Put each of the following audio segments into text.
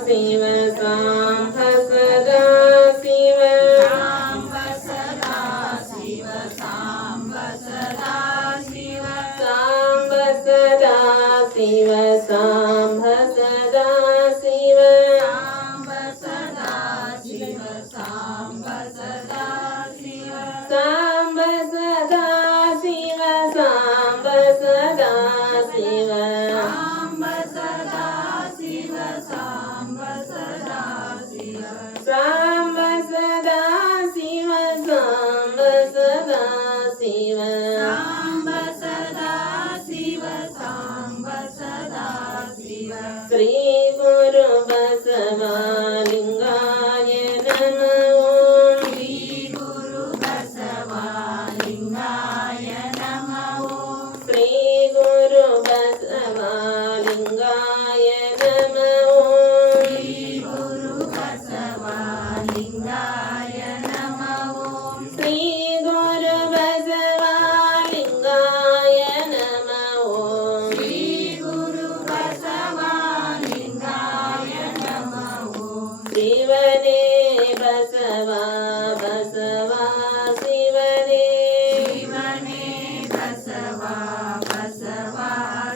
ಶಿವ ಸಾಂಬ ಸದಾ ಶಿವ ಸಾಂಬ ಸದಾ ಶಿವ ಸಾಂಬ ಸದಾ ಶಿವ ಸಾಂಬ ಸದಾ ಶಿವ ಸಾಂಬ ಸದಾ ಶಿವ ಸಾಂಬ ಸದಾ ಶಿವ ಸಾಂಬ ಸದಾ ಶಿವ ಸಾಂಬ ಸದಾ ಶಿವ ಸಾಂಬ ಸದಾ ಶಿವ ಸಾಂಬ ಸದಾ ಶಿವ ಸಾಂಬ ಸದಾ ಶಿವ ಸಾಂಬ ಸದಾ ಶಿವ ಸಾಂಬ ಸದಾ ಶಿವ ಸಾಂಬ ಸದಾ ಶಿವ ಶ್ರೀ ಗುರು ಬಸವಲಿಂಗಾಯ ನಮೋ ಶ್ರೀ ಗುರು ಬಸವಲಿಂಗಾಯ ನಮೋ ಶ್ರೀ ಗುರು ಬಸವಲಿಂಗಾಯ ನಮೋ ಶ್ರೀ ಗುರು ಬಸವಲಿಂಗಾಯ ನಮೋ ಶ್ರೀ ಗುರು ಬಸವಲಿಂಗಾಯ ನಮೋ ಶ್ರೀ ಗುರು ಬಸವಲಿಂಗಾಯ ನಮೋ ಶಿವನೇ ಬಸವ ಬಸವ ಶಿವನೇ ಶಿವನೇ ಬಸವ ಬಸವ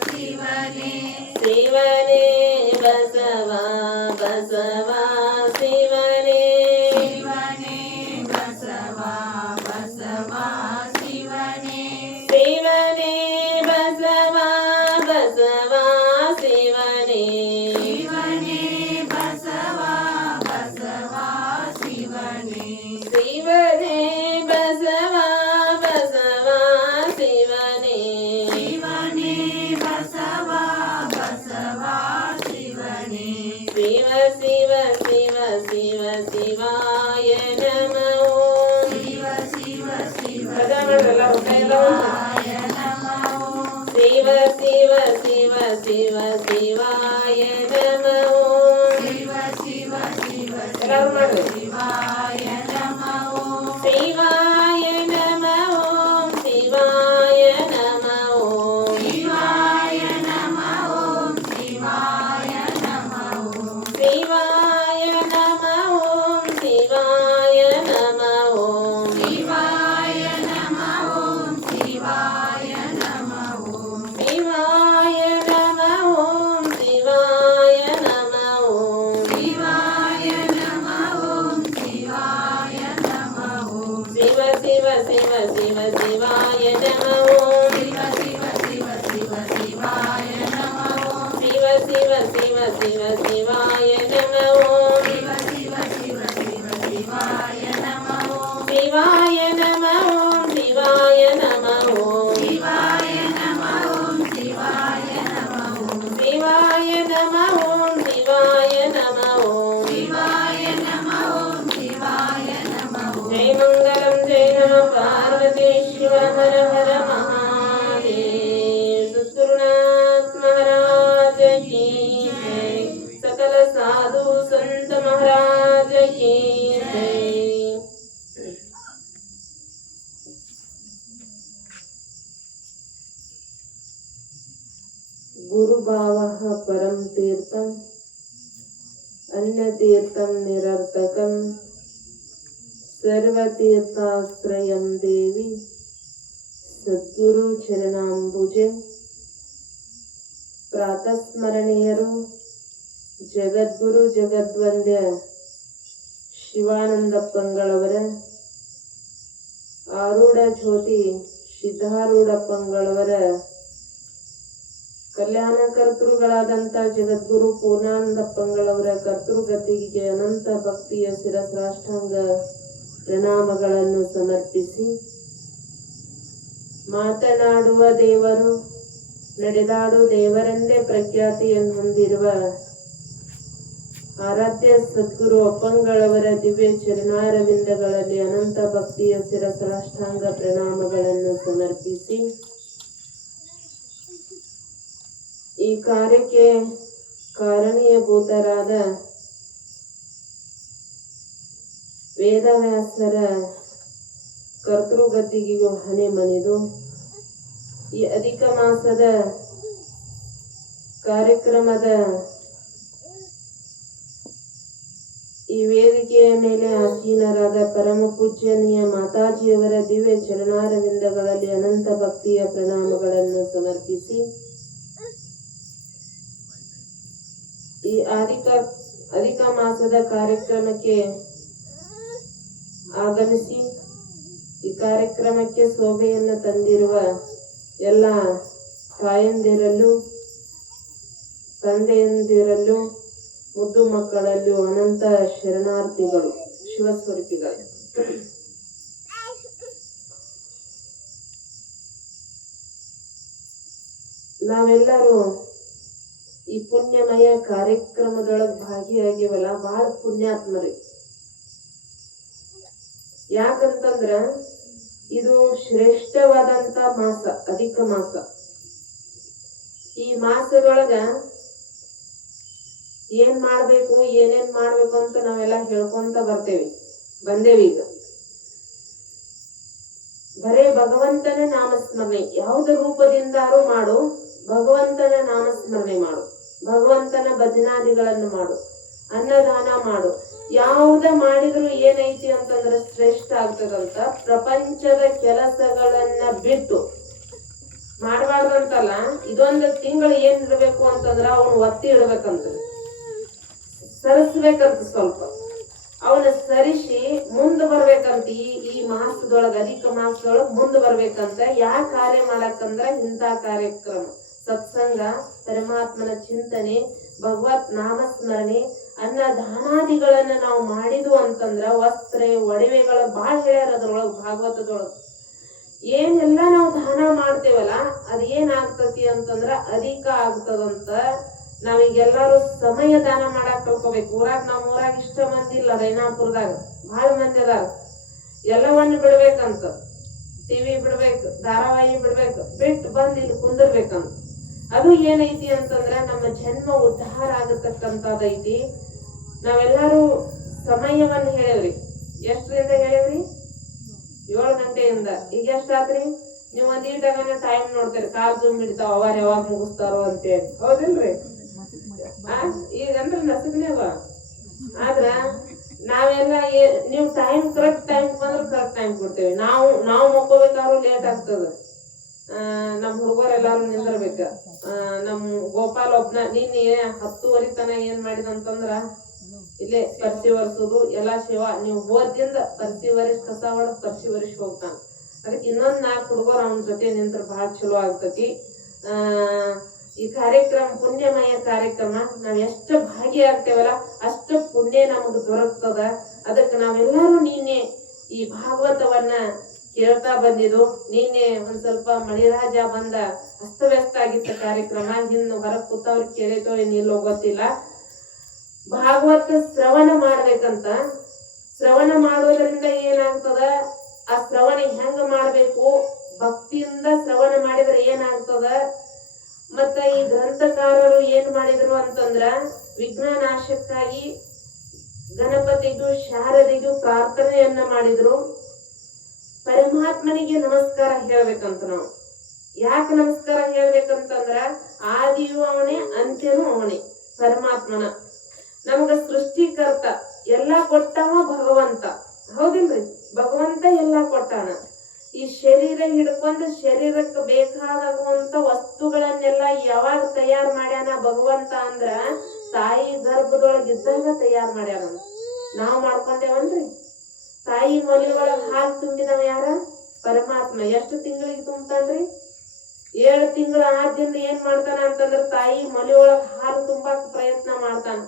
ಶಿವನೇ ಶಿವನೇ ಬಸವ ಬಸವ ಶಿವನೇ ಶಿವನೇ ಬಸವ ಬಸವ ಶಿವನೇ ಶಿವನೇ ಬಸವ ಬಸವ ಶಿವನೇ ಶಿವನೇ ಬಸವ ಬಸವ ಶಿವನೇ ಶಿವನೇ ಬಸವ ಬಸವ ಶಿವನೇ ಶಿವನೇ ಬಸವ ಬಸವ ಶಿವನೇ ಶಿವ ಶಿವ ಶಿವ ಶಿವ ಶಿವಾಯ ನಮೋ ಶಿವ ಶಿವ ಶಿವ ಶಿವಾಯ ನಮೋ ಶಿವ ಶಿವ ಶಿವ ಶಿವ ಶಿವಾಯ ನಮೋ ಶಿವ ಶಿವ ಶಿವ ಶಿವಾಯ ನಮೋ ಶಿವಾಯ ನಮೋ ಶಿವಾಯ ನಮೋ ಶಿವಾಯ ನಮೋ ಶಿವಾಯ ನಮೋ ಶಿವಾಯ ನಮೋ ಶಿವಾಯ ನಮೋ ಶಿವಾಯ ನಮೋ ಶಿವಾಯ ನಮೋ ಶಿವಾಯ ನಮೋ ಶಿವಾಯ ನಮೋ ಶಿವಾಯ ನಮೋ ಶಿವಾಯ ನಮೋ ಶಿವ ಶಿವ ಶಿವ ಶಿವ ಶಿವಾಯ ನಮೋ ಶಿವ ಶಿವ ಶಿವ ಶಿವ ಶಿವಾಯ ನಮೋ ಶಿವ ಶಿವ ಶಿವ ಶಿವ ಶಿವಾಯ ನಮೋ ಶಿವ ಶಿವ ಶಿವ ಶಿವ ಶಿವಾಯ ನಮೋ ಶಿವಾಯ ನಮೋ ಶಿವಾಯ ನಮೋ ಶಿವಾಯ ನಮೋ ಶಿವಾಯ ನಮೋ ಶಿವಾಯ ನಮೋ ಶಿವಾಯ ನಮೋ ಶಿವಾಯ ನಮೋ ಶಿವಾಯ ನಮೋ ಜಯ ಮಂಗಲಂ ಜಯ ನಮ ಪಾರ್ವತಿ ಶಿವ ಹರ ಹರ ಮಹಾದೇವ ಸದ್ಗುರುನಾಥ ಮಹಾರಾಜ ಕಿ ಜೈ सकल साधु संत महाराज की जय। गुरु भावः परम तीर्थम अन्य तीर्थम निरर्थकम सर्वतीर्थाश्रयं देवी सद्गुरु चरणांबुजे प्रातस्मरणीयರು ಜಗದ್ಗುರು ಜಗದ್ವಂದ್ಯ ಶಿವಾನಂದಪ್ಪಂಗಳವರ ಆರೂಢ ಜ್ಯೋತಿ ಸಿದ್ಧಾರೂಢಪ್ಪಂಗಳವರ ಕಲ್ಯಾಣ ಕರ್ತೃಗಳಾದಂಥ ಜಗದ್ಗುರು ಪೂರ್ಣಾನಂದಪ್ಪಂಗಳವರ ಕರ್ತೃಗತಿಗೆ ಅನಂತ ಭಕ್ತಿಯ ಶಿರಸಾಷ್ಟಾಂಗ ಪ್ರಣಾಮಗಳನ್ನು ಸಮರ್ಪಿಸಿ ಮಾತನಾಡುವ ದೇವರು ನಡೆದಾಡು ದೇವರೆಂದೇ ಪ್ರಖ್ಯಾತಿಯನ್ನು ಹೊಂದಿರುವ ಆರಾಧ್ಯ ಸದ್ಗುರು ಅಪ್ಪಂಗಳವರ ದಿವ್ಯ ಚರಣಾರವಿಂದಗಳಲ್ಲಿ ಅನಂತ ಭಕ್ತಿಯ ಶಿರಸಾಷ್ಟಾಂಗ ಪ್ರಣಾಮಗಳನ್ನು ಸಮರ್ಪಿಸಿ ಈ ಕಾರ್ಯಕ್ಕೆ ಕಾರಣೀಯಭೂತರಾದ ವೇದವ್ಯಾಸರ ಕರ್ತೃಗತಿಗೂ ಹಣೆ ಮಣಿದು ಈ ಅಧಿಕ ಮಾಸದ ಕಾರ್ಯಕ್ರಮದ ಈ ವೇದಿಕೆಯ ಮೇಲೆ ಆಸೀನರಾದ ಪರಮ ಪೂಜ್ಯನೀಯ ಮಾತಾಜಿಯವರ ದಿವ್ಯ ಚರಣಾರವಿಂದಗಳಲ್ಲಿ ಅನಂತ ಭಕ್ತಿಯ ಪ್ರಣಾಮಗಳನ್ನು ಸಮರ್ಪಿಸಿ ಈ ಅಧಿಕ ಮಾಸದ ಕಾರ್ಯಕ್ರಮಕ್ಕೆ ಆಗಮಿಸಿ ಈ ಕಾರ್ಯಕ್ರಮಕ್ಕೆ ಶೋಭೆಯನ್ನು ತಂದಿರುವ ಎಲ್ಲ ತಾಯಂದಿರಲ್ಲೂ ತಂದೆಯಂದಿರಲ್ಲೂ ಮುದ್ದು ಮಕ್ಕಳಲ್ಲೂ ಅನಂತ ಶರಣಾರ್ಥಿಗಳು ಶಿವಸ್ವರೂಪಿಗಳು. ನಾವೆಲ್ಲರೂ ಈ ಪುಣ್ಯಮಯ ಕಾರ್ಯಕ್ರಮದೊಳಗೆ ಭಾಗಿಯಾಗಿವಲ್ಲ, ಬಹಳ ಪುಣ್ಯಾತ್ಮರಿ. ಯಾಕಂತಂದ್ರ ಇದು ಶ್ರೇಷ್ಠವಾದಂತ ಮಾಸ, ಅಧಿಕ ಮಾಸ. ಈ ಮಾಸದೊಳಗ ಏನ್ ಮಾಡ್ಬೇಕು, ಏನೇನ್ ಮಾಡ್ಬೇಕು ಅಂತ ನಾವೆಲ್ಲ ಹೇಳ್ಕೊಂತ ಬಂದೇವಿ. ಈಗ ಬರೇ ಭಗವಂತನ ನಾಮಸ್ಮರಣೆ ಯಾವುದೇ ರೂಪದಿಂದಾರು ಮಾಡು, ಭಗವಂತನ ನಾಮಸ್ಮರಣೆ ಮಾಡು, ಭಗವಂತನ ಭಜನಾದಿಗಳನ್ನು ಮಾಡು, ಅನ್ನದಾನ ಮಾಡು. ಯಾವುದ ಮಾಡಿದ್ರು ಏನೈತಿ ಅಂತಂದ್ರೆ ಶ್ರೇಷ್ಠ ಆಗ್ತದಂತ. ಪ್ರಪಂಚದ ಕೆಲಸಗಳನ್ನ ಬಿಟ್ಟು ಮಾಡಬಾರ್ದಂತಲ್ಲ, ಇದೊಂದು ತಿಂಗಳು ಏನ್ ಇಡ್ಬೇಕು ಅಂತಂದ್ರ ಅವನು ಒತ್ತಿ ಇಡ್ಬೇಕಂತ, ಸರಿಸ್ಬೇಕಂತ, ಸ್ವಲ್ಪ ಅವನ ಸರಿಸಿ ಮುಂದೆ ಬರ್ಬೇಕಂತ. ಈ ಮಾಸದೊಳಗ, ಅಧಿಕ ಮಾಸದೊಳಗ ಮುಂದೆ ಬರ್ಬೇಕಂತ. ಯಾ ಕಾರ್ಯ ಮಾಡಕ್ಕಂದ್ರ ಇಂಥ ಕಾರ್ಯಕ್ರಮ, ಸತ್ಸಂಗ, ಪರಮಾತ್ಮನ ಚಿಂತನೆ, ಭಗವತ್ ನಾಮಸ್ಮರಣೆ, ಅನ್ನದಾನಾದಿಗಳನ್ನ ನಾವು ಮಾಡಿದ್ವು ಅಂತಂದ್ರ ವಸ್ತ್ರ ಒಡವೆಗಳ ಬಾಳ್ ಹೇಳ್ಯಾರ ಅದ್ರೊಳಗ, ಭಾಗವತದೊಳಗ. ಏನೆಲ್ಲ ನಾವು ದಾನ ಮಾಡ್ತೇವಲ್ಲ ಅದ್ ಏನಾಗ್ತತಿ ಅಂತಂದ್ರ ಅಧಿಕ ಆಗ್ತದಂತ. ನಾವೀಗೆಲ್ಲಾರು ಸಮಯ ದಾನ ಮಾಡಾಕ್ ಕಲ್ಕೋಬೇಕು. ನಮ್ಮ ಊರಾಗ ಇಷ್ಟ ಮಂದಿ ಇಲ್ಲ, ರೈನಾಪುರದಾಗ ಬಹಳ ಮಂದಿ ಅದಾರ. ಎಲ್ಲವನ್ನ ಬಿಡ್ಬೇಕಂತ, ಟಿವಿ ಬಿಡ್ಬೇಕು, ಧಾರಾವಾಹಿ ಬಿಡ್ಬೇಕು, ಬಿಟ್ಟು ಬಂದ್ ಇಲ್ಲಿ ಕುಂದಿರ್ಬೇಕಂತ. ಅದು ಏನೈತಿ ಅಂತಂದ್ರ ನಮ್ಮ ಜನ್ಮ ಉದ್ಧಾರ ಆಗತಕ್ಕಂಥದೈತಿ. ನಾವೆಲ್ಲಾರು ಸಮಯವನ್ನ ಹೇಳೇವ್ರಿ. ಎಷ್ಟರಿಂದ ಹೇಳೇವ್ರಿ? 7 ಗಂಟೆಯಿಂದ. ಈಗ ಎಷ್ಟಾತ್ರಿ? ನೀವ್ ಒಂದ್ ಈಟಾಗನ ಟೈಮ್ ನೋಡ್ತೀರಿ, ಕಾಲ್ ಜೂಮ್ ಹಿಡಿತಾವ, ಅವಾರ ಯಾವಾಗ ಮುಗಿಸ್ತಾರೋ ಅಂತೇಳಿ, ಹೌದಿಲ್ರಿ? ಈಗಂದ್ರ ನಸಗ್ನೇವ. ಆದ್ರ ನಾವೆಲ್ಲ ನೀವು ಟೈಮ್ ಕರೆಕ್ಟ್ ಟೈಮ್ ಬಂದ್ರೆ ಕರೆಕ್ಟ್ ಟೈಮ್ ಕೊಡ್ತೇವೆ. ನಾವು ಮಕ್ಕೋಬೇಕಾದ್ರೂ ಲೇಟ್ ಆಗ್ತದ. ನಮ್ ಹುಡುಗರೆಲ್ಲಾರು ನಿಂದಿರ್ಬೇಕ. ನಮ್ ಗೋಪಾಲ್ ಒಬ್ನ ನಿನ್ನೆ 10:30 ತನ ಏನ್ ಮಾಡಿದಂತಂದ್ರ ಇಲ್ಲೇ ಪರ್ಸಿ ಒರ್ಸುದು ಎಲ್ಲಾ ಶಿವ. ನೀವು ಓದ್ದಿಂದ ಪರ್ಸಿ ವರಿಸ್, ಕಸ ಹೊಡೆದ್ ಪರ್ಸಿ ವರಿಸ್ ಹೋಗ್ತಾನ. ಅದಕ್ಕೆ ಇನ್ನೊಂದ್ 4 ಹುಡುಗರು ಅವನ ಜೊತೆ ನಿಂತ್ರ ಬಹಳ ಚಲೋ ಆಗ್ತತಿ. ಈ ಕಾರ್ಯಕ್ರಮ ಪುಣ್ಯಮಯ ಕಾರ್ಯಕ್ರಮ. ನಾವ್ ಎಷ್ಟು ಭಾಗಿಯಾಗ್ತೇವಲ್ಲ ಅಷ್ಟು ಪುಣ್ಯ ನಮಗ್ ದೊರಕ್ತದ. ಅದಕ್ಕೆ ನಾವೆಲ್ಲರೂ ನಿನ್ನೆ ಈ ಭಾಗವತವನ್ನ ಕೇಳ್ತಾ ಬಂದಿದ್ದು. ನಿನ್ನೆ ಒಂದ್ ಸ್ವಲ್ಪ ಮಣಿರಾಜ ಬಂದ ಅಸ್ತವ್ಯಸ್ತ ಆಗಿತ್ತ ಕಾರ್ಯಕ್ರಮ. ಇನ್ನು ಹೊರಗ್ ಕೂತವ್ರಿಗೆ ಕೇಳಿತೋ ಏನಿಲ್ಲೋ ಗೊತ್ತಿಲ್ಲ. ಭಾಗವತ ಶ್ರವಣ ಮಾಡ್ಬೇಕಂತ. ಶ್ರವಣ ಮಾಡೋದ್ರಿಂದ ಏನಾಗ್ತದ, ಆ ಶ್ರವಣ ಹೆಂಗ ಮಾಡ್ಬೇಕು, ಭಕ್ತಿಯಿಂದ ಶ್ರವಣ ಮಾಡಿದ್ರೆ ಏನಾಗ್ತದ. ಮತ್ತ ಈ ಗ್ರಂಥಕಾರರು ಏನ್ ಮಾಡಿದ್ರು ಅಂತಂದ್ರ ವಿಘ್ನನಾಶಕ್ಕಾಗಿ ಗಣಪತಿಗೂ ಶಾರದಿಗೂ ಪ್ರಾರ್ಥನೆಯನ್ನ ಮಾಡಿದ್ರು. ಪರಮಾತ್ಮನಿಗೆ ನಮಸ್ಕಾರ ಹೇಳ್ಬೇಕಂತ. ನಾವು ಯಾಕೆ ನಮಸ್ಕಾರ ಹೇಳ್ಬೇಕಂತಂದ್ರ ಆದಿಯೂ ಅವನೇ, ಅಂತ್ಯನೂ ಅವನೇ, ಪರಮಾತ್ಮನ. ನಮಗ ಸೃಷ್ಟಿಕರ್ತ, ಎಲ್ಲಾ ಕೊಟ್ಟವ ಭಗವಂತ, ಹೌದಿಲ್ರಿ? ಭಗವಂತ ಎಲ್ಲಾ ಕೊಟ್ಟಾನ. ಈ ಶರೀರ ಹಿಡ್ಕೊಂಡು ಶರೀರಕ್ಕೆ ಬೇಕಾಗುವಂತ ವಸ್ತುಗಳನ್ನೆಲ್ಲ ಯಾವಾಗ ತಯಾರು ಮಾಡ್ಯಾನ ಭಗವಂತ ಅಂದ್ರ ತಾಯಿ ಗರ್ಭದೊಳಗಿದ್ದಾಗ ತಯಾರು ಮಾಡ್ಯಾನ. ನಾವ್ ಮಾಡ್ಕೊಂಡೇವನ್ರಿ? ತಾಯಿ ಮೊಲೆ ಒಳಗ್ ಹಾಲು ತುಂಬಿದವ ಯಾರ? ಪರಮಾತ್ಮ. ಎಷ್ಟು ತಿಂಗಳಿಗೆ ತುಂಬ್ತಾನ್ರಿ? 7 ತಿಂಗಳ ಆದ್ರಿಂದ ಏನ್ ಮಾಡ್ತಾನ ಅಂತಂದ್ರ ತಾಯಿ ಮೊಲೆ ಒಳಗ್ ಹಾಲು ತುಂಬಾಕ್ ಪ್ರಯತ್ನ ಮಾಡ್ತಾನ.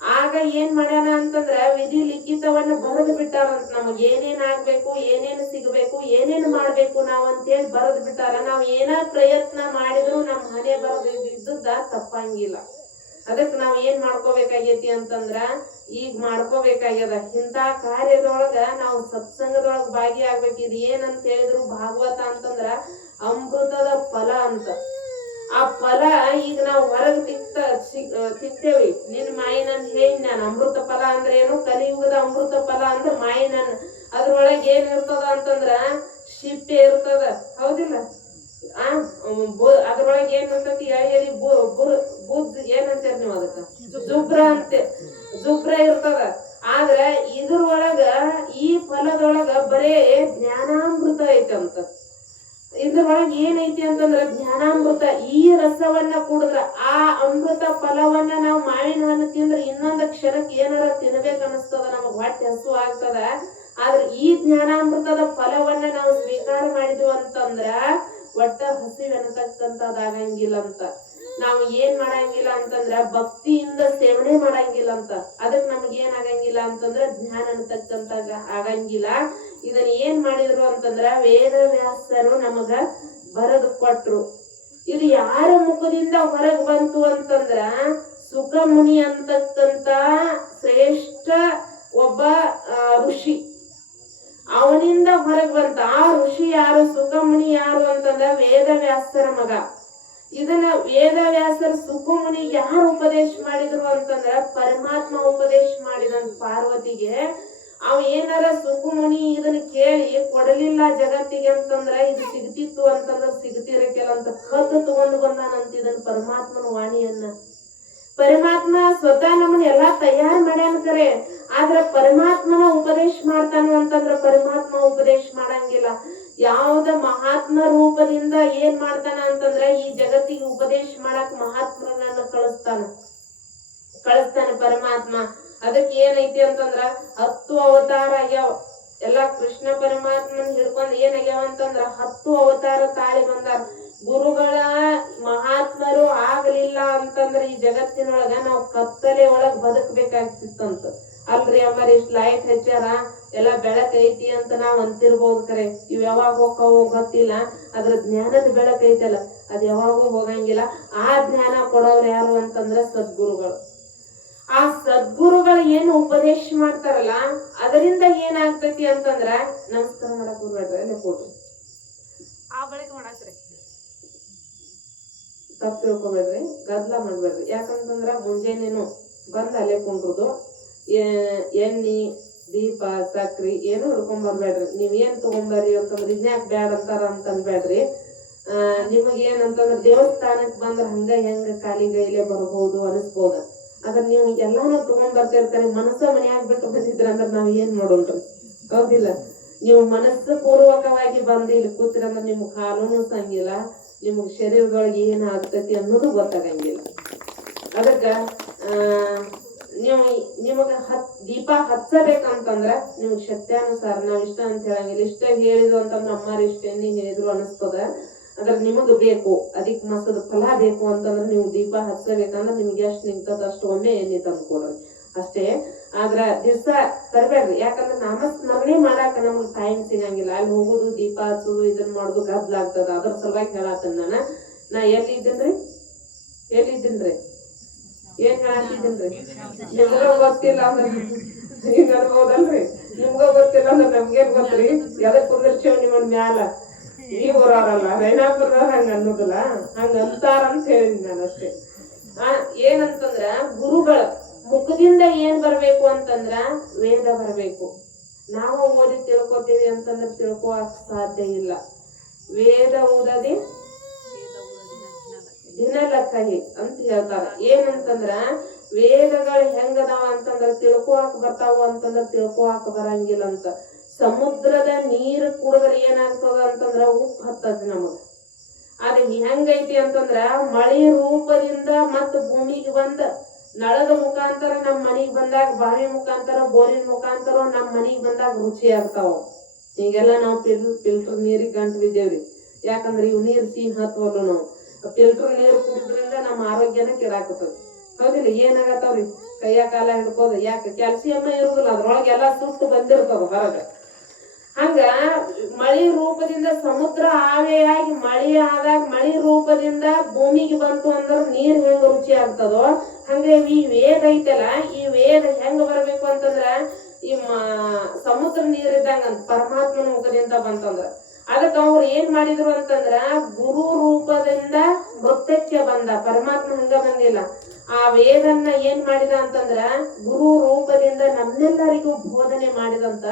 ಆಗ ಏನ್ ಮಾಡ್ಯಾನ ಅಂತಂದ್ರ ವಿಧಿ ಲಿಖಿತವನ್ನ ಬರೆದು ಬಿಟ್ಟಾರಂತ. ನಮಗ್ ಏನೇನ್ ಆಗ್ಬೇಕು, ಏನೇನ್ ಸಿಗ್ಬೇಕು, ಏನೇನ್ ಮಾಡ್ಬೇಕು ನಾವ್ ಅಂತೇಳಿ ಬರೆದು ಬಿಟ್ಟಾರ. ನಾವ್ ಏನ ಪ್ರಯತ್ನ ಮಾಡಿದ್ರು ನಮ್ ಹಣೆ ಬರೆದಿದ್ದ ತಪ್ಪಂಗಿಲ್ಲ. ಅದಕ್ ನಾವ್ ಏನ್ ಮಾಡ್ಕೋಬೇಕಾಗೈತಿ ಅಂತಂದ್ರ ಈಗ ಮಾಡ್ಕೋಬೇಕಾಗ್ಯದ. ಇಂಥ ಕಾರ್ಯದೊಳಗ ನಾವು ಸತ್ಸಂಗದೊಳಗ ಭಾಗಿಯಾಗ್ಬೇಕು. ಇದು ಏನಂತ ಹೇಳಿದ್ರು ಭಾಗವತ ಅಂತಂದ್ರ ಅಮೃತದ ಫಲ ಅಂತ. ಆ ಫಲ ಈಗ ನಾವು ಹೊರಗ್ ತಿಕ್ತೇವಿ. ನಿನ್ ಮಾಯಿನನ್ ಹೇಳಿ ನಾನು ಅಮೃತ ಫಲ ಅಂದ್ರೆ ಏನು? ಕಲಿಯುಗದ ಅಮೃತ ಫಲ ಅಂದ್ರೆ ಮಾಯಿನನ್. ಅದ್ರೊಳಗೆ ಏನ್ ಇರ್ತದ ಅಂತಂದ್ರ ಶಿಪ್ಪೆ ಇರ್ತದ, ಹೌದಿಲ್ಲ? ಅದ್ರೊಳಗೆ ಏನ್ ಇರ್ತತಿ? ಎಳಿ ಬುದ್ ಏನಂತೀರಿ ನೀವು ಅದಕ್ಕ? ಜುಬ್ರ ಅಂತೆ, ಜುಬ್ರ ಇರ್ತದ. ಆ ಆದ್ರ ಇದ್ರೊಳಗ ಈ ಫಲದೊಳಗ ಬರೇ ಜ್ಞಾನಾಮೃತ ಐತಂತ. ಇದ್ರೊಳಗೆ ಏನೈತಿ ಅಂತಂದ್ರ ಜ್ಞಾನಾಮೃತ. ಈ ರಸವನ್ನ ಕುಡಿದ್ರ ಆ ಅಮೃತ ಫಲವನ್ನ ನಾವು ಮಾವಿನ ಹಣ್ಣು ತಿಂದ್ರ ಇನ್ನೊಂದು ಕ್ಷಣಕ್ಕೆ ಏನಾರ ತಿನ್ಬೇಕ ಅನಿಸ್ತದ, ನಮಗ್ ಹೊಟ್ಟೆ ಹಸು ಆಗ್ತದ. ಆದ್ರೆ ಈ ಜ್ಞಾನಾಮೃತದ ಫಲವನ್ನ ನಾವು ಸ್ವೀಕಾರ ಮಾಡಿದ್ವು ಅಂತಂದ್ರ ಒಟ್ಟ ಹಸಿವೆನತಕ್ಕಂಥದ್ದಾಗಂಗಿಲ್ಲ ಅಂತ. ನಾವು ಏನ್ ಮಾಡಂಗಿಲ್ಲ ಅಂತಂದ್ರ ಭಕ್ತಿಯಿಂದ ಸೇವನೆ ಮಾಡಂಗಿಲ್ಲ ಅಂತ. ಅದಕ್ ನಮ್ಗೆ ಏನ್ ಆಗಂಗಿಲ್ಲ ಅಂತಂದ್ರ ಜ್ಞಾನ ಅನ್ನತಕ್ಕಂತ ಆಗಂಗಿಲ್ಲ. ಇದನ್ನ ಏನ್ ಮಾಡಿದ್ರು ಅಂತಂದ್ರ ವೇದವ್ಯಾಸರು ನಮಗ ಬರೆದು ಕೊಟ್ರು. ಇದು ಯಾರ ಮುಖದಿಂದ ಹೊರಗ್ ಬಂತು ಅಂತಂದ್ರ ಸುಖ ಮುನಿ ಅಂತಕ್ಕಂತ ಶ್ರೇಷ್ಠ ಒಬ್ಬ ಋಷಿ, ಅವನಿಂದ ಹೊರಗ್ ಬಂತ. ಆ ಋಷಿ ಯಾರು, ಸುಖ ಮುನಿ ಯಾರು ಅಂತಂದ್ರ ವೇದವ್ಯಾಸರ ಮಗ. ಇದನ್ನ ವೇದವ್ಯಾಸರ ಸುಖಮುನಿಗೆ ಯಾರು ಉಪದೇಶ ಮಾಡಿದ್ರು ಅಂತಂದ್ರ ಪರಮಾತ್ಮ ಉಪದೇಶ ಮಾಡಿದಂತ ಪಾರ್ವತಿಗೆ. ಅವ ಏನಾರ ಸುಖಮುನಿ ಇದನ್ನ ಕೇಳಿ ಕೊಡಲಿಲ್ಲ ಜಗತ್ತಿಗೆ ಅಂತಂದ್ರ ಇದು ಸಿಗ್ತಿತ್ತು ಅಂತಂದ್ರ ಸಿಗ್ತಿರಕ್ಕೆಲ್ಲ ಅಂತ ಕದ್ದು ತಗೊಂಡು ಬಂದಾನಂತ ಇದನ್ನ ಪರಮಾತ್ಮನ ವಾಣಿಯನ್ನ. ಪರಮಾತ್ಮ ಸ್ವತಃ ನಮ್ಮನ್ನ ಎಲ್ಲಾ ತಯಾರು ಮಾಡ್ಯಾನ ಕರೆ, ಆದ್ರ ಪರಮಾತ್ಮನ ಉಪದೇಶ ಮಾಡ್ತಾನು ಅಂತಂದ್ರ ಪರಮಾತ್ಮ ಉಪದೇಶ ಮಾಡಂಗಿಲ್ಲ. ಯಾವ್ದ ಮಹಾತ್ಮ ರೂಪದಿಂದ ಏನ್ ಮಾಡ್ತಾನ ಅಂತಂದ್ರ ಈ ಜಗತ್ತಿಗೆ ಉಪದೇಶ ಮಾಡಕ್ ಮಹಾತ್ಮರನ್ನ ಕಳಿಸ್ತಾನ ಪರಮಾತ್ಮ. ಅದಕ್ಕೆ ಏನೈತಿ ಅಂತಂದ್ರ 10 ಅವತಾರ ಆಗ್ಯಾವ. ಎಲ್ಲಾ ಕೃಷ್ಣ ಪರಮಾತ್ಮನ್ ಹಿಡ್ಕೊಂಡ್ ಏನಾಗ್ಯಾವ ಅಂತಂದ್ರ 10 ಅವತಾರ ತಾಳಿ ಬಂದಾರ. ಗುರುಗಳ ಮಹಾತ್ಮರು ಆಗಲಿಲ್ಲ ಅಂತಂದ್ರ ಈ ಜಗತ್ತಿನೊಳಗ ನಾವು ಕತ್ತಲೆ ಒಳಗ್ ಬದುಕಬೇಕಾಗ್ತಿತ್ತಂತ. ಅಲ್ರಿ ಅಮ್ಮರಿ ಇಷ್ಟ ಲೈಟ್ ಹಚ್ಚಾರ, ಎಲ್ಲಾ ಬೆಳಕ್ ಐತಿ ಅಂತ ನಾವ್ ಅಂತಿರ್ಬೋದು ಕರೆ, ಇವ್ ಯಾವಾಗ ಹೋಗವು ಗೊತ್ತಿಲ್ಲ. ಅದ್ರ ಜ್ಞಾನದ ಬೆಳಕ್ ಐತಲ್ಲ ಅದ್ ಯಾವಾಗೂ ಹೋಗಂಗಿಲ್ಲ. ಆ ಜ್ಞಾನ ಕೊಡೋರು ಯಾರು ಅಂತಂದ್ರ ಸದ್ಗುರುಗಳು. ಆ ಸದ್ಗುರುಗಳು ಏನು ಉಪದೇಶ ಮಾಡ್ತಾರಲ್ಲ ಅದರಿಂದ ಏನಾಗ್ತೈತಿ ಅಂತಂದ್ರ, ನಮಸ್ಕಾರ ಮಾಡಕ್ ಹೋಗ್ಬೇಡ್ರಿ, ಅಲ್ಲೇ ಕೊಡ್ರಿ, ಆ ಬಳಿಕ ಮಾಡಾಕ್ರಿ, ತಪ್ಪು ತಿಳ್ಕೊಬೇಡ್ರಿ, ಗದ್ಲ ಮಾಡ್ಬೇಡ್ರಿ. ಯಾಕಂತಂದ್ರ ಮುಂಜಾನೇನು ಬಂದ್ ಅಲ್ಲೇ ಕುಂಡ್ರುದು, ಎಣ್ಣಿ ದೀಪ ಸಕ್ರಿ ಏನು ಹಿಡ್ಕೊಂಡ್ ಬರ್ಬೇಡ್ರಿ. ನೀವ್ ಏನ್ ತಗೊಂಬರ್ರಿ ಅಂತಂದ್ರ ಇದ್ನ್ಯಾಕ್ ಬ್ಯಾಡ ಅಂತಾರ ಅಂತ ಅನ್ಬೇಡ್ರಿ. ನಿಮಗ್ ಏನಂತಂದ್ರ ದೇವಸ್ಥಾನಕ್ ಬಂದ್ರ ಹಂಗ ಹೆಂಗ ಕಾಲಿಗೈಲೆ ಬರ್ಬೋದು ಅನಿಸ್ಬೋದ. ಅದ್ರ ನೀವು ಎಲ್ಲಾನು ತಗೊಂಡ್ ಬರ್ತಿರ್ತಾರೆ, ಮನಸ್ಸ ಮನ್ಯಾಗ ಬಿಟ್ಟು ಬಂದಿದ್ರ ಅಂದ್ರ ನಾವ್ ಏನ್ ಮಾಡೋಣ್ರಿ, ಹೌದಿಲ್ಲ? ನೀವು ಮನಸ್ಸು ಪೂರ್ವಕವಾಗಿ ಬಂದು ಇಲ್ಲಿ ಕೂತಿರ ಅಂದ್ರ ನಿಮ್ಗ್ ಕಾಲೂನು ಸಂಗಿಲ್ಲ, ನಿಮಗ್ ಶರೀರದೊಳಗೆ ಏನ್ ಆಗ್ತೈತಿ ಅನ್ನೋದು ಗೊತ್ತಾಗಂಗಿಲ್ಲ. ಅದಕ್ಕ ನಿಮಗ ದೀಪ ಹಚ್ಚಬೇಕಂತಂದ್ರ ನಿಮ್ಗ್ ಶಕ್ತ್ಯಾನುಸಾರ ನಾವ್ ಇಷ್ಟ ಅಂತ ಹೇಳಂಗಿಲ್ಲ. ಇಷ್ಟ ಹೇಳಿದ್ರು ಅಂತಂದ್ರ ಅಮ್ಮಾರ ಇಷ್ಟ ಎಣ್ಣಿ ಹೇಳಿದ್ರು ಅನಸ್ತದ. ಅದ್ರ ನಿಮಗ್ ಬೇಕು ಅದಿಕ್ ಮಸದ ಫಲ ಬೇಕು ಅಂತಂದ್ರ ನೀವು ದೀಪ ಹಚ್ಚಬೇಕಂದ್ರ ನಿಮ್ಗೆ ಎಷ್ಟ್ ನಿಂತದ ಅಷ್ಟು ಒಮ್ಮೆ ಎಣ್ಣೆ ತಂದು ಕೊಡ್ರಿ ಅಷ್ಟೇ. ಆದ್ರ ದಿವ್ಸ ತರಬೇಡ್ರಿ. ಯಾಕಂದ್ರ ನಾಮಸ್ಮರಣೆ ಮಾಡಾಕ ನಮ್ಗ್ ಟೈಮ್ ಸಿಗಂಗಿಲ್ಲ. ಅಲ್ಲಿ ಹೋಗುದು ದೀಪ ಹಚ್ಚುದು ಇದನ್ ಮಾಡುದು ಗದ್ಲಾಗ್ತದ. ಅದ್ರ ಸಲುವಾಗಿ ಹೇಳತ್ತೇನ್ ನಾ ಎಲ್ಲಿದ್ದೀನ್ರಿ ಏನ್ ಹೇಳತ್ತಿದ್ದೀನ್ರಿ, ನಿಮ್ಗ ಗೊತ್ತಿಲ್ಲ ಅಂದ್ರ ಹಿಂಗ ಅನ್ಬೋದಲ್ರಿ. ನಿಮ್ಗ ಗೊತ್ತಿಲ್ಲ ಅಂದ್ರ ನಮ್ಗೇನ್ ಗೊತ್ತ್ರಿ, ಎದಕ್ ಕುಂದಿರ್ಸೇವ್ ನಿಮ್ಮನ್ ಮ್ಯಾಲ. ನೀವ್ ಬರೋರಲ್ಲ ರೈನಾಪುರದವ್ರ ಹಂಗ ಅನ್ನೋದಿಲ್ಲ, ಹಂಗ ಅಂತಾರಂತ ಹೇಳಿದ್ ನಾನು ಅಷ್ಟೇ. ಏನಂತಂದ್ರ ಗುರುಗಳ ಮುಖದಿಂದ ಏನ್ ಬರ್ಬೇಕು ಅಂತಂದ್ರ ವೇದ ಬರ್ಬೇಕು. ನಾವು ಓದಿ ತಿಳ್ಕೊತೀವಿ ಅಂತಂದ್ರ ತಿಳ್ಕೊಳಕ್ ಸಾಧ್ಯ ಇಲ್ಲ. ವೇದ ಓದದೆ ದಿನಲಕ್ಕಹಿ ಅಂತ ಹೇಳ್ತಾರ. ಏನಂತಂದ್ರ ವೇದಗಳು ಹೆಂಗದಾವ ಅಂತಂದ್ರ ತಿಳ್ಕೊಳಕ್ ಬರ್ತಾವ ಅಂತಂದ್ರ ತಿಳ್ಕೊಳಕ್ ಬರಂಗಿಲ್ಲ ಅಂತ. ಸಮುದ್ರದ ನೀರು ಕುಡಿದ್ರೆ ಏನಾಗ್ತದ ಅಂತಂದ್ರ ಉಪ್ಪು ಹತ್ತದ ನಮಗ. ಅದ್ ಹೆಂಗೈತಿ ಅಂತಂದ್ರ ಮಳಿ ರೂಪದಿಂದ ಮತ್ತ ಭೂಮಿಗೆ ಬಂದ ನಳದ ಮುಖಾಂತರ ನಮ್ ಮನಿಗ್ ಬಂದಾಗ, ಬಾವಿ ಮುಖಾಂತರ ಬೋರಿನ ಮುಖಾಂತರ ನಮ್ ಮನಿಗ್ ಬಂದಾಗ ರುಚಿ ಆಗ್ತಾವ. ಈಗೆಲ್ಲಾ ನಾವು ಫಿಲ್ಟರ್ ನೀರಿಗೆ ಗಂಟು ಬಿದ್ದೇವ್ರಿ. ಯಾಕಂದ್ರ ಇವ್ ನೀರ್ ಸಿಹಿ ಹತ್ವಲ್ಲ. ನಾವು ಫಿಲ್ಟರ್ ನೀರು ಕುಡಿದ್ರಿಂದ ನಮ್ಮ ಆರೋಗ್ಯನ ಕೆಡಾಕತ್ತದ, ಹೌದಿಲ್ಲ? ಏನಾಗತ್ತಾವ್ರಿ ಕೈಯ ಕಾಲ ಹಿಡ್ಕೋದು. ಯಾಕೆ? ಕ್ಯಾಲ್ಸಿಯಂ ಇರುದಿಲ್ಲ ಅದ್ರೊಳಗೆಲ್ಲಾ ಸುಟ್ಟು ಬಂದಿರ್ತದ ಹೊರಗ. ಹಂಗ ಮಳಿ ರೂಪದಿಂದ ಸಮುದ್ರ ಆವೆಯಾಗಿ ಮಳಿ ಆದಾಗ ಮಳಿ ರೂಪದಿಂದ ಭೂಮಿಗೆ ಬಂತು ಅಂದ್ರ ನೀರ್ ಹೆಂಗ ರುಚಿ ಆಗ್ತದೋ ಹಂಗ ಈ ವೇದ ಐತಲ್ಲ, ಈ ವೇದ ಹೆಂಗ ಬರ್ಬೇಕು ಅಂತಂದ್ರ ಈ ಸಮುದ್ರ ನೀರ್ ಇದ್ದಂಗ ಪರಮಾತ್ಮನ ಮುಖದಿಂದ ಬಂತಂದ್ರ. ಅದಕ್ಕ ಅವ್ರು ಏನ್ ಮಾಡಿದ್ರು ಅಂತಂದ್ರ ಗುರು ರೂಪದಿಂದ ನೃತ್ಯಕ್ಕೆ ಬಂದ ಪರಮಾತ್ಮ. ಹಂಗ ಬಂದಿಲ್ಲ. ಆ ವೇದನ್ನ ಏನ್ ಮಾಡಿದ ಅಂತಂದ್ರ ಗುರು ರೂಪದಿಂದ ನಮ್ಮೆಲ್ಲರಿಗೂ ಬೋಧನೆ ಮಾಡಿದಂತ.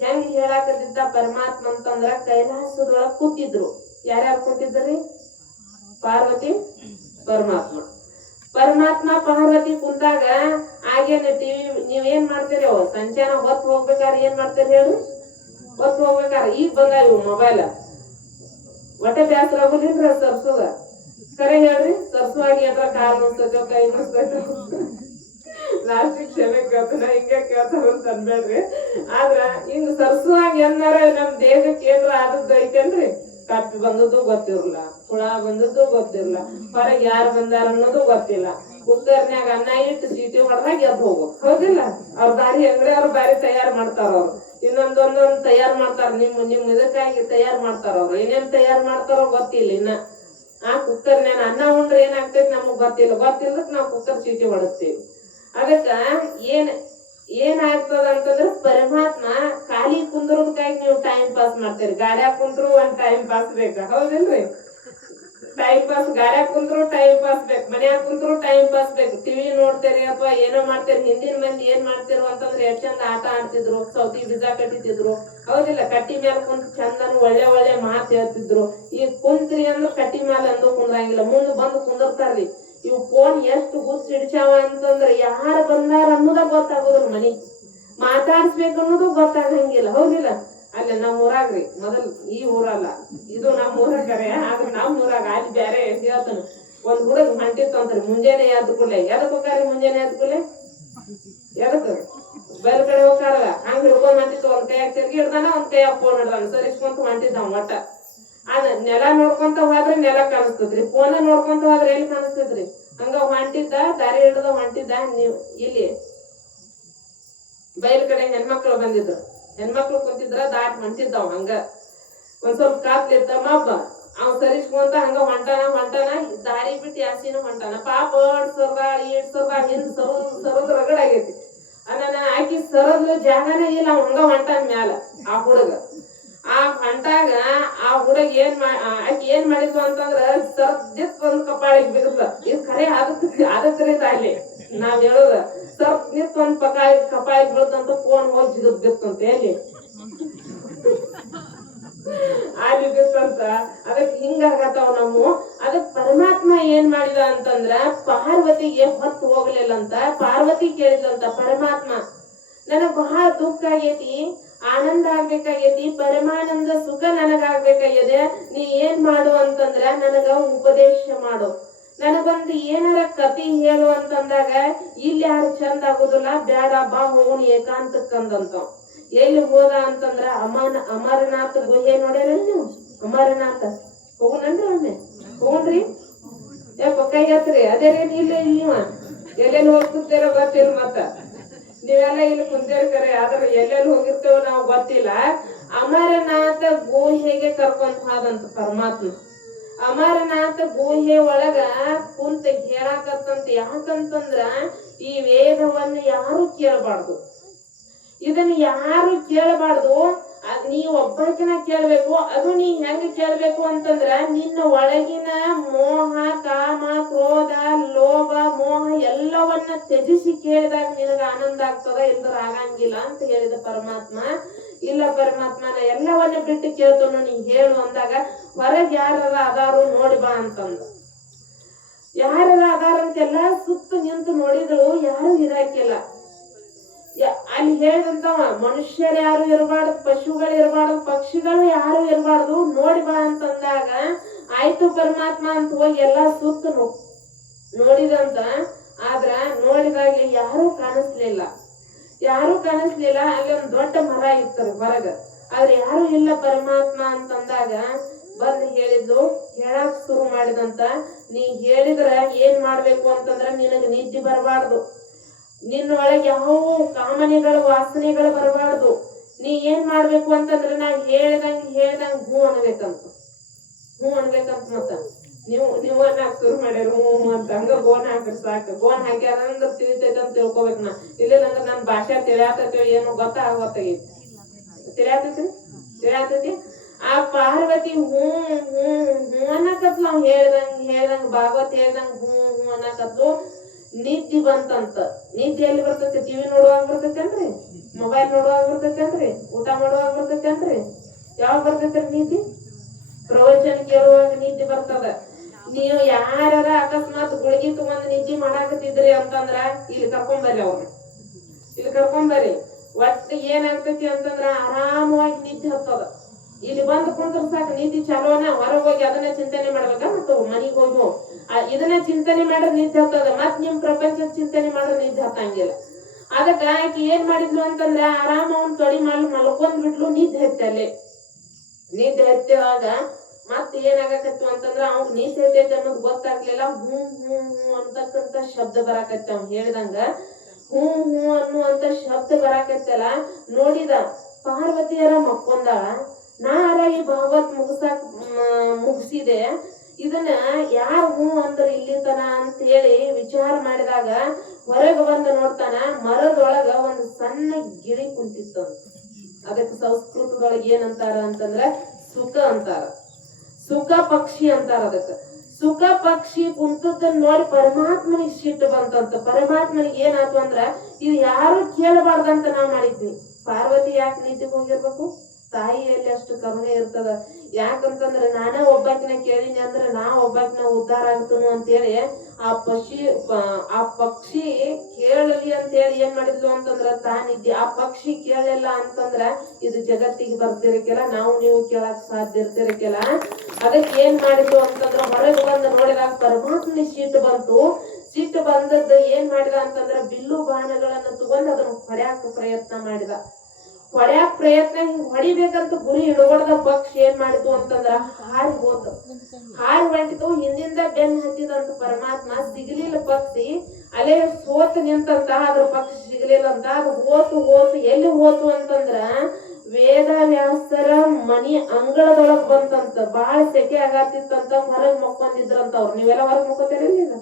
ಹೆಂಗ್ ಹೇಳಾಕತ್ತಿದ್ದ ಪರಮಾತ್ಮ ಅಂತಂದ್ರ ಕೈಲಾಸದೊಳಗ್ ಕೂತಿದ್ರು. ಯಾರ್ಯಾರು ಕೂತಿದ್ರಿ? ಪಾರ್ವತಿ ಪರಮಾತ್ಮ. ಪಾರ್ವತಿ ಕುಂತಾಗ ಆಗೇನ ಏನ್ ಮಾಡ್ತೀರಿ ಅವ್ ಸಂಚಾನ ಹೊತ್ತು ಹೋಗ್ಬೇಕಾದ್ರೆ ಏನ್ ಮಾಡ್ತೀರಿ ಹೇಳ್ರಿ? ಹೊತ್ತು ಹೋಗ್ಬೇಕಾದ್ರೆ ಈಗ ಬಂದ ಇವು ಮೊಬೈಲ್ ಒಟ್ಟ ಬ್ಯಾಸರ ಆಗುದಿಲ್ರಿ ಸರ್ಸುಗ ಕರೆ ಹೇಳ್ರಿ. ಸರ್ಸುವಾಗಿ ಏನ್ರ ಕಾಲ್ ಮುಸ್ತೈತೋ ಕೈ ಮುಸ್ತೈತೋ ಲಾಸ್ಟಿಗೆ ಕ್ಷಮೆ ಕೇಳ್ತಾನ ಹಿಂಗೆ ಕೇಳ್ತಾರ ಅಂತ ಅನ್ಬೇಡ್ರಿ. ಆದ್ರ ಹಿಂಗ್ ಸರ್ಸುವಾಗಿ ಏನಾರ ನಮ್ ದೇಹಕ್ಕೆ ಏನ್ರ ಆದದ್ದು ಐತೇನ್ರಿ? ಕಪ್ಪಿ ಬಂದದ್ದು ಗೊತ್ತಿರಲ್ಲ, ಹುಳ ಬಂದದ್ದು ಗೊತ್ತಿರಲ್ಲ, ಹೊರಗೆ ಯಾರು ಬಂದಾರ ಅನ್ನೋದು ಗೊತ್ತಿಲ್ಲ. ಕುಕ್ಕರ್ನ್ಯಾಗ ಅನ್ನ ಇಟ್ಟು ಸೀಟಿ ಹೊಡೆದಾಗ ಎದ್ದು ಹೋಗ್ಬೇಕು, ಹೌದಿಲ್ಲ? ಅವ್ರ ಬಾರಿ ಅಂಗಡಿ ಅವ್ರ ಬಾರಿ ತಯಾರು ಮಾಡ್ತಾರ ಅವ್ರು. ಇನ್ನೊಂದೊಂದೊಂದ್ ತಯಾರು ಮಾಡ್ತಾರ, ನಿಮ್ ಇದಕ್ಕಾಗಿ ತಯಾರು ಮಾಡ್ತಾರ ಅವ್ರು. ಏನೇನ್ ತಯಾರು ಮಾಡ್ತಾರೋ ಗೊತ್ತಿಲ್ಲ ಇನ್ನ. ಆ ಕುಕ್ಕರ್ನ್ಯಾಗ ಅನ್ನ ಉಂಡ್ರೆ ಏನಾಗ್ತೈತಿ ನಮಗ್ ಗೊತ್ತಿಲ್ಲದಕ್ ನಾವ್ ಕುಕ್ಕರ್ ಸೀಟಿ ಹೊಡಿಸ್ತೀವಿ. ಅದಕ್ಕ ಏನಾಗ್ತದ ಅಂತಂದ್ರ ಪರಮಾತ್ಮ ಖಾಲಿ ಕುಂದ್ರದಕ್ಕಾಗಿ ನೀವು ಟೈಮ್ ಪಾಸ್ ಮಾಡ್ತೀರಿ. ಗಾಡ್ಯಾಗ ಕುಂತ್ರು ಒಂದ್ ಟೈಮ್ ಪಾಸ್ ಬೇಕ, ಹೌದಿಲ್ರಿ? ಟೈಮ್ ಪಾಸ್ ಗಾಡ್ಯಾಗ ಕುಂತ್ರು ಟೈಮ್ ಪಾಸ್ ಬೇಕು, ಮನ್ಯಾಗ ಕುಂತ್ರು ಟೈಮ್ ಪಾಸ್ ಬೇಕು. ಟಿವಿ ನೋಡ್ತೇರಿ ಅಥವಾ ಏನೋ ಮಾಡ್ತೇರಿ. ಹಿಂದಿನ ಮಂದಿ ಏನ್ ಮಾಡ್ತಿರು ಅಂತಂದ್ರೆ ಎಷ್ಟ್ ಚಂದ ಆಟ ಆಡ್ತಿದ್ರು, ಸೌತಿ ಬೀಜ ಕಟ್ಟಿತಿದ್ರು, ಹೌದಿಲ್ಲ? ಕಟ್ಟಿ ಮ್ಯಾಲ ಕುಂತ್ ಚಂದನು ಒಳ್ಳೆ ಮಾತು ಹೇಳ್ತಿದ್ರು. ಈಗ ಕುಂತ್ರಿ ಅಂದ್ರ ಕಟ್ಟಿ ಮ್ಯಾಲ ಅಂದು ಕುಂದ್ರಂಗಿಲ್ಲ, ಮುಂದ್ ಬಂದು ಕುಂದರ್ತಾರ್ರಿ. ಇವ್ ಫೋನ್ ಎಷ್ಟು ಹುಚ್ಚ ಹಿಡ್ಚಾವ ಅಂತಂದ್ರ ಯಾರು ಬಂದಾರ ಅನ್ನೋದ ಗೊತ್ತಾಗೋದಿಲ್ಲ. ಮನಿ ಮಾತಾಡ್ಸ್ಬೇಕು ಅನ್ನೋದು ಗೊತ್ತಾಗಂಗಿಲ್ಲ, ಹೌದಿಲ್ಲ? ಅಲ್ಲ ನಮ್ ಊರಾಗ್ರಿ ಮೊದಲ್, ಈ ಊರಲ್ಲ ಇದು ನಮ್ ಊರ ಕರೆ, ಆದ್ರ ನಮ್ ಊರಾಗ ಅಲ್ಲಿ ಬ್ಯಾರೆ ಹೇಳ್ತಾನ. ಒಂದ್ ಹುಡುಗ ಹೊಂಟಿತ್ತು ಅಂತಾರ, ಮುಂಜಾನೆ ಎದ್ದ ಕೂಡಲೇ ಎದಕ್ ಹೋಗಾರಿ? ಮುಂಜಾನೆ ಎದ್ದ ಕೂಡಲೇ ಎದಕ್ ಬಯಲ್ ಕಡೆ ಹೋಗಾರಲ್ಲ, ಹಂಗ ಹಿಡ್ಕೊಂಡ್ ಹೊಂಟಿತ್ತು. ಒಂದ್ ಕೈಯಾಗ ತಿರ್ಗಿ ಹಿಡ್ದಾನ, ಒಂದ್ ಕೈಯಾಗ ಫೋನ್ ಹಿಡ್ದಾನ, ಸರಿಸ್ಕೊಂತ ಹೊಂಟಿದ್ದ ಒಟ್ಟ. ಅದ ನೆಲ ನೋಡ್ಕೊಂತ ಹೋದ್ರೆ ನೆಲ ಕಾಣಿಸ್ತದ್ರಿ, ಫೋನ ನೋಡ್ಕೊಂತ ಹೋದ್ರೆ ಎಲ್ಲಿ ಕಾಣಿಸ್ತದ್ರಿ? ಹಂಗ ಹೊಂಟಿದ್ದ, ದಾರಿ ಹಿಡ್ದ ಹೊಂಟಿದ್ದ. ನೀವ್ ಇಲ್ಲಿ ಬಯಲ್ ಕಡೆ ಹೆಣ್ಮಕ್ಳು ಬಂದಿದ್ರು, ಹೆಣ್ಮಕ್ಳು ಕುಂತಿದ್ರ, ದಾಟ್ ಹೊಂಟಿದ್ದಾವ್. ಹಂಗ ಒಂದ್ ಸ್ವಲ್ಪ ಕಾತ್ಲಿತ್ತ ಮಬ್ಬ, ಅವ್ ಸರಿಸ್ಕೊಂತ ಹಂಗ ಹೊಂಟಾನ ದಾರಿ ಬಿಟ್ಟು ಯಾಸಿನ ಹೊಂಟಾನ. ಪಾಪ ಹಿಂದ್ ಸರೋದ್ ರಗಡ್ ಆಗೈತಿ. ಅನ್ನ ಆಕಿ ಸರದ್ ಜಾಗನೇ ಇಲ್ಲ, ಅವ್ ಹಂಗ ಹೊಂಟಾನ ಮ್ಯಾಲ. ಆ ಹುಡುಗ ಆ ಹೊಂಟಾಗ ಆ ಹುಡುಗ ಆಕಿ ಏನ್ ಮಾಡಿದ್ವು ಅಂತಂದ್ರ ಸರ್ದಿತ್ ಒಂದ್ ಕಪಾಳಿಗೆ ಬಿಡುತ್ತ. ಇದು ಖರೆ ಅದಕ್ರಿ ಅಲ್ಲಿ ನಾವ್ ಹೇಳುದ, ಸರ್ದಿತ್ ಒಂದ್ ಕಪಾಳಿಗೆ ಬೀಳ್ತಂತ ಫೋನ್ ಹೋಗಿ ಜಿಗದ್ ಬಿತ್ತಂತ. ಎಲ್ಲಿ ಅಲ್ಲಿ ಬಿತ್ತಂತ. ಅದಕ್ ಹಿಂಗಾಗತ್ತಾವ ನಮ್ಮ. ಅದಕ್ ಪರಮಾತ್ಮ ಏನ್ ಮಾಡಿದ ಅಂತಂದ್ರ ಪಾರ್ವತಿಗೆ ಹೊತ್ತು ಹೋಗ್ಲಿಲ್ಲ ಅಂತ. ಪಾರ್ವತಿ ಕೇಳಿದಂತ, ಪರಮಾತ್ಮ ನನಗ್ ಬಹಳ ದುಃಖ ಆಗೈತಿ, ಆನಂದ ಆಗ್ಬೇಕಾಗೈತಿ, ಪರಮಾನಂದ ಸುಖ ನನಗಾಗ್ಬೇಕಾಗಿದೆ. ನೀ ಏನ್ ಮಾಡು ಅಂತಂದ್ರ ನನಗ ಉಪದೇಶ ಮಾಡು, ನನಗೊಂದು ಏನಾರ ಕತಿ ಹೇಳು ಅಂತಂದಾಗ, ಇಲ್ಲಿ ಯಾರು ಚಂದ ಆಗುದಿಲ್ಲ, ಬ್ಯಾಡ ಬಾ ಹೋಗುನ್ ಏಕಾಂತಕ್ಕಂದಂತ. ಎಲ್ಲಿ ಹೋದ ಅಂತಂದ್ರ ಅಮರನಾಥ ಗುಹೆ ನೋಡ್ಯಾರ ನೀವು? ಅಮರನಾಥ ಹೋಗುನನ್ರಿ ಒಮ್ಮೆ? ಹೋಗ್ರಿ ಯಾಕ ಕೈ ಹತ್ರಿ? ಅದೇ ರೀ ಇಲ್ಲ ನೀವ ಎಲ್ಲೆಲ್ಲಿ ಹೋಗ್ತಿರ್ತೀರೋ ಗೊತ್ತಿಲ್ಲ. ಮತ್ತ ನೀವೆಲ್ಲ ಇಲ್ಲಿ ಕುಂತೇರಿ ಕರೆ, ಆದ್ರೆ ಎಲ್ಲೆಲ್ಲಿ ಹೋಗಿರ್ತೇವ ನಾವು ಗೊತ್ತಿಲ್ಲ. ಅಮರನಾಥ ಗುಹೆಗೆ ಕರ್ಕೊಂಡ್ ಹೋದಂತ ಪರಮಾತ್ಮ. ಅಮರನಾಥ ಗುಹೆ ಒಳಗ ಕುಂತ ಹೇಳಾಕತ್ತಂತ. ಯಾಕಂತಂದ್ರ ಈ ವೇದವನ್ನ ಯಾರು ಕೇಳಬಾರ್ದು, ಇದನ್ನ ಯಾರು ಕೇಳಬಾರ್ದು. ನೀ ಒಬ್ಬಕಿನ ಕೇಳ್ಬೇಕು. ಅದು ನೀ ಹೆಂಗ ಕೇಳ್ಬೇಕು ಅಂತಂದ್ರ ನಿನ್ನ ಒಳಗಿನ ಮೋಹ, ಕಾಮ, ಕ್ರೋಧ, ಲೋಭ, ಮೋಹ ಎಲ್ಲವನ್ನ ತ್ಯಜಿಸಿ ಕೇಳಿದಾಗ ನಿನಗ ಆನಂದ ಆಗ್ತದ, ಇಲ್ದ್ರ ಆಗಂಗಿಲ್ಲ ಅಂತ ಹೇಳಿದ ಪರಮಾತ್ಮ. ಇಲ್ಲ ಪರಮಾತ್ಮನ ಎಲ್ಲವನ್ನ ಬಿಟ್ಟು ಕೇಳ್ತಾನು, ನೀ ಹೇಳು ಅಂದಾಗ, ಹೊರಗೆ ಯಾರ ಅದಾರು ನೋಡಿ ಬಾ ಅಂತಂದ. ಯಾರೆಲ್ಲ ಅದಾರ ಅಂತೆಲ್ಲ ಸುತ್ತ ನಿಂತು ನೋಡಿದಳು, ಯಾರು ಇರಾಕಿಲ್ಲ. ಅಲ್ಲಿ ಹೇಳಿದಂತವ, ಮನುಷ್ಯರು ಯಾರು ಇರಬಾರ್ದು, ಪಶುಗಳು ಇರಬಾರ್ದು, ಪಕ್ಷಿಗಳು ಯಾರು ಇರಬಾರ್ದು, ನೋಡಿ ಬಾ ಅಂತಂದಾಗ ಆಯ್ತು ಪರಮಾತ್ಮ ಅಂತ ಹೋಗಿ ಎಲ್ಲಾ ಸುತ್ತ ನೋಡಿದಂತ. ಆದ್ರ ನೋಡಿದಾಗ ಯಾರು ಕಾಣಿಸ್ಲಿಲ್ಲ. ಅಲ್ಲಿ ಒಂದ್ ದೊಡ್ಡ ಮರ ಇತ್ತು ಹೊರಗ, ಆದ್ರೆ ಯಾರು ಇಲ್ಲ ಪರಮಾತ್ಮ ಅಂತಂದಾಗ ಬಂದ್ ಹೇಳಿದ್ದು. ಹೇಳಕ್ ಶುರು ಮಾಡಿದಂತ, ನೀ ಹೇಳಿದ್ರ ಏನ್ ಮಾಡ್ಬೇಕು ಅಂತಂದ್ರ ನಿನಗ ನಿದ್ದೆ ಬರಬಾರ್ದು, ನಿನ್ನ ಒಳಗೆ ಯಾವ ಕಾಮನೆಗಳು, ವಾಸನೆಗಳು ಬರಬಾರ್ದು. ನೀ ಏನ್ ಮಾಡ್ಬೇಕು ಅಂತಂದ್ರೆ ನಾ ಹೇಳ್ದಂಗ ಹೂ ಅನ್ಬೇಕಂತ. ಮತ್ತ ನೀವು ಅನ್ನಕ್ ಶುರು ಮಾಡ್ಯಾರ ಹೂ ಅಂತ. ಹಂಗ ಗೋನ್ ಹಾಕ್ರಿ ಸಾಕು. ಗೋನ್ ಹಾಕ್ಯಾರ ಅಂದ್ರ ತಿಳಿತೈತೆ ಅಂತ ತಿಳ್ಕೊಬೇಕ. ನಾ ಇಲ್ಲ ಅಂದ್ರೆ ನನ್ ಭಾಷೆ ತಿಳಿಯಾತೈತಿ ಏನೋ ಗೊತ್ತಾಗೈತಿ. ತಿಳಿಯಾತೈತಿ. ಆ ಪಾರ್ವತಿ ಹೂ ಅನ್ನಕತ್ಲು. ನಾವ್ ಹೇಳ್ದಂಗ ಭಾಗವತ್ ಹೇಳ್ದಂಗ ಹೂ ಅನ್ನಕತ್ಲು. ನಿದ್ದೆ ಬಂತಂತ. ನಿದ್ದೆ ಎಲ್ಲಿ ಬರ್ತೈತಿ? ಟಿವಿ ನೋಡುವಾಗ ಬರ್ತೈತೇನ್ರಿ? ಮೊಬೈಲ್ ನೋಡುವಾಗ ಬರ್ತೈತೇನ್ರಿ? ಊಟ ಮಾಡುವಾಗ ಬರ್ತೈತೇನ್ರಿ? ಯಾವಾಗ ಬರ್ತೈತ್ರಿ ನಿದ್ದೆ? ಪ್ರವಚನ ಕೇಳುವಾಗ ನಿದ್ದೆ ಬರ್ತದ. ನೀವು ಯಾರ ಅಕಸ್ಮಾತ್ ಗುಳಿಗೆ ತಗೊಂಡ್ ನಿದ್ದೆ ಮಾಡಾಕತ್ತಿದ್ರಿ ಅಂತಂದ್ರ ಇಲ್ಲಿ ಕರ್ಕೊಂಬರ್ರಿ ಅವ್ರನ್ನ. ಇಲ್ಲಿ ಕರ್ಕೊಂಬರ್ರಿ. ಒಟ್ಟು ಏನಾಗ್ತೈತಿ ಅಂತಂದ್ರ ಆರಾಮವಾಗಿ ನಿದ್ದೆ ಹತ್ತದ. ಇಲ್ಲಿ ಬಂದು ಕುಂತ್ರ ಸಾಕು ನಿದ್ದೆ ಚಾಲೋನ, ಹೊರಗೆ ಹೋಗಿ ಅದನ್ನ ಚಿಂತನೆ ಮಾಡ್ಬೇಕ, ಮತ್ತು ಮನಿಗ್ ಹೋಗಿ ಇದನ್ನ ಚಿಂತನೆ ಮಾಡ್ರೆ ನಿದ್ದೆ ಹತ್ತದ. ಮತ್ ನಿಮ್ ಪ್ರಪಂಚದ ಚಿಂತನೆ ಮಾಡ್ರೆ ನಿದ್ದೆ ಹತ್ತಂಗಿಲ್ಲ. ಅದಕ್ಕ ಆಕಿ ಏನ್ ಮಾಡಿದ್ಲು ಅಂತಂದ್ರ ಆರಾಮ ಅವ್ನ್ ತೊಡಿ ಮಲ್ಕೊಂಡ್ ಬಿಟ್ಲು. ನಿದ್ದೆ ಹತ್ತಲ್ಲಿ ನಿದ್ದೆ ಹತ್ತಿದಾಗ ಮತ್ ಏನಾಗಕತ್ತು ಅಂತಂದ್ರ ಅವ್ನ್ ನಿದ್ದೆ ಹತ್ತೈತೆ ಅನ್ನೋದು ಗೊತ್ತಾಗ್ಲಿಲ್ಲ. ಹ್ಞೂ ಹ್ಞೂ ಹ್ಞೂ ಅಂತಕ್ಕಂತ ಶಬ್ದ ಬರಾಕತ್ತ. ಅವ್ನ್ ಹೇಳ್ದಂಗ ಹ್ಞೂ ಹ್ಞೂ ಅನ್ನುವಂತ ಶಬ್ದ ಬರಾಕತ್ತಲ್ಲ. ನೋಡಿದ ಪಾರ್ವತಿಯರ ಮಕ್ಕೊಂದಾಳ. ನಾರ ಈ ಭಾಗವತ್ ಮುಗಿಸಿದೆ, ಇದನ್ನ ಯಾರು ಹ್ಞೂ ಅಂದ್ರ ಇಲ್ಲಿತನ ಅಂತ ಹೇಳಿ ವಿಚಾರ ಮಾಡಿದಾಗ ಹೊರಗೆ ಬಂದು ನೋಡ್ತಾನ, ಮರದೊಳಗ ಒಂದು ಸಣ್ಣ ಗಿಳಿ ಕುಂತಿತ್ತು. ಅದಕ್ಕೆ ಸಂಸ್ಕೃತದೊಳಗೆ ಏನಂತಾರ ಅಂತಂದ್ರ ಸುಖ ಅಂತಾರ, ಸುಖ ಪಕ್ಷಿ ಅಂತಾರ. ಅದಕ್ಕ ಸುಖ ಪಕ್ಷಿ ಕುಂತದನ್ನ ನೋಡಿ ಪರಮಾತ್ಮನಿಗೆ ಸಿಟ್ಟು ಬಂತಂತ. ಪರಮಾತ್ಮನಿಗೆ ಏನಾಯ್ತು ಅಂದ್ರ ಇದು ಯಾರು ಕೇಳಬಾರ್ದಂತ ನಾವ್ ಮಾಡಿದ್ವಿ. ಪಾರ್ವತಿ ಯಾಕೆ ನಿದ್ದೆ ಹೋಗಿರ್ಬೇಕು? ತಾಯಿಯಲ್ಲಿ ಅಷ್ಟು ಕರುಣೆ ಇರ್ತದ. ಯಾಕಂತಂದ್ರೆ ನಾನೇ ಒಬ್ಬಾಕಿನ ಕೇಳಿನಿ ಅಂದ್ರೆ ನಾ ಒಬ್ಬಾಕಿನ ಉದ್ಧಾರ ಆಗ್ತನು ಅಂತೇಳಿ ಆ ಪಕ್ಷಿ ಕೇಳಲಿ ಅಂತೇಳಿ ಏನ್ ಮಾಡಿದ್ಲು ಅಂತಂದ್ರ ತಾನಿದ್ದೆ. ಆ ಪಕ್ಷಿ ಕೇಳಲಿಲ್ಲ ಅಂತಂದ್ರ ಇದು ಜಗತ್ತಿಗೆ ಬರ್ತಿರಕ್ಕೆಲ್ಲ, ನಾವು ನೀವು ಕೇಳಕ್ ಸಾಧ್ಯ ಇರ್ತಿರಕ್ಕೆಲ್ಲ. ಅದಕ್ಕೆ ಏನ್ ಮಾಡಿದ್ಲು ಅಂತಂದ್ರ ಹೊರಗೆ ಬಂದು ನೋಡಿದಾಗ ಪರಮಾತ್ಮನ ಸಿಟ್ಟು ಬಂತು. ಸಿಟ್ಟು ಬಂದದ್ದು ಏನ್ ಮಾಡಿದ ಅಂತಂದ್ರ ಬಿಲ್ಲು ಬಾಣಗಳನ್ನ ತಗೊಂಡು ಅದನ್ನ ಹೊಡ್ಯಾಕ ಪ್ರಯತ್ನ ಮಾಡಿದ. ಹೊಡ್ಯಾಕ ಪ್ರಯತ್ನ ಹಿಂಗ್ ಹೊಡಿಬೇಕಂತ ಗುರಿ ಹಿಡ್ಕೊಡ್ದ ಪಕ್ಷಿ ಏನ್ ಮಾಡಿದ್ವು ಅಂತಂದ್ರ ಹಾರಿ ಹೋತು. ಹಾರಿ ಹೊಂಟಿತು. ಹಿಂದಿಂದ ಬೆನ್ನು ಹತ್ತಿದಂತ ಪರಮಾತ್ಮ. ಸಿಗಲಿಲ್ಲ ಪಕ್ಷಿ, ಅಲ್ಲೇ ಸೋತು ನಿಂತಂತ. ಅದ್ರ ಪಕ್ಷಿ ಸಿಗಲಿಲ್ಲ ಅಂತ. ಅದು ಹೋತು ಎಲ್ಲಿ ಹೋತು ಅಂತಂದ್ರ ವೇದವ್ಯಾಸರ ಮನಿ ಅಂಗಳದೊಳಗ್ ಬಂತಂತ. ಬಾಳ ಸೆಕೆ ಆಗತ್ತಿತ್ತಂತ. ಹೊರಗ್ ಮಕ್ಕೊಂಡಿದ್ರಂತ ಅವ್ರು. ನೀವೆಲ್ಲ ಹೊರಗ್ ಮಕ್ಕೋತೀರಿಲ್ಲ?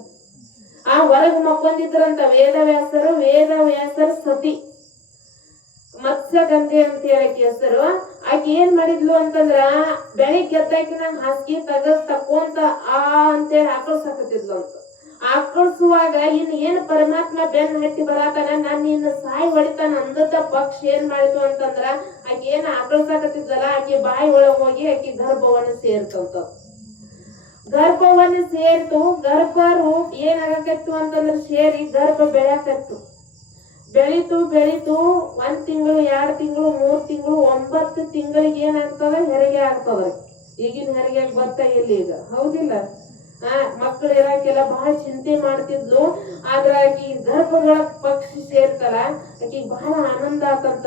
ಆ ಹೊರಗ್ ಮಕ್ಕೊಂಡಿದ್ರಂತ ವೇದವ್ಯಾಸರ ಸತಿ ಮತ್ಸ್ಯಗಂಧೆ ಅಂತ ಹೇಳಕ್ಕೆ ಹೆಸರು. ಆಕೆ ಏನ್ ಮಾಡಿದ್ಲು ಅಂತಂದ್ರ ಬೆಳಿಗ್ಗೆ ಎದ್ದಾಕಿನ ಹಾಸಿಗೆ ತಕ್ಕೊಂತ ಅಂತೇಳಿ ಆಕಳ್ಸಾಕತ್ತಿದ್ಲು ಅಂತ. ಆಕಳ್ಸುವಾಗ ಏನ್ ಪರಮಾತ್ಮ ಬೆನ್ನ ಹಟ್ಟಿ ಬರತಾನ, ನಾನು ಇನ್ನು ಸಾಯಿ ಹೊಡಿತಾನ ಅಂದದ ಪಕ್ಷಿ ಏನ್ ಮಾಡಿದ್ಲು ಅಂತಂದ್ರ ಆಕೆ ಏನ್ ಆಕಳ್ಸಾಕತ್ತಿದ್ಲಲ್ಲ ಆಕೆ ಬಾಯಿ ಒಳಗ್ ಹೋಗಿ ಆಕೆ ಗರ್ಭವನ್ನ ಸೇರ್ತಂತ. ಗರ್ಭವನ್ನ ಸೇರ್ತು. ಗರ್ಭ ರೂಪ ಏನಾಗಕತ್ತು ಅಂತಂದ್ರ ಸೇರಿ ಗರ್ಭ ಬೆಳ್ಯಾಕತ್ತು. ಬೆಳೀತು 1 ತಿಂಗಳು 2 ತಿಂಗಳು 3 ತಿಂಗಳು 9 ತಿಂಗಳಿಗೆ ಏನಾಗ್ತದ? ಹೆರಿಗೆ ಆಗ್ತದ. ಈಗಿನ ಹೆರಿಗೆ ಬರ್ತಾ ಇಲ್ಲ ಈಗ, ಹೌದಿಲ್ಲ? ಮಕ್ಕಳು ಇರಾಕೆಲ್ಲ ಬಹಳ ಚಿಂತೆ ಮಾಡ್ತಿದ್ಲು. ಆದ್ರ ಆಕಿ ಗರ್ಭದೊಳಗ್ ಪಕ್ಷಿ ಸೇರ್ತಲ್ಲ, ಆಕಿಗೆ ಬಹಳ ಆನಂದ ಆತಂತ.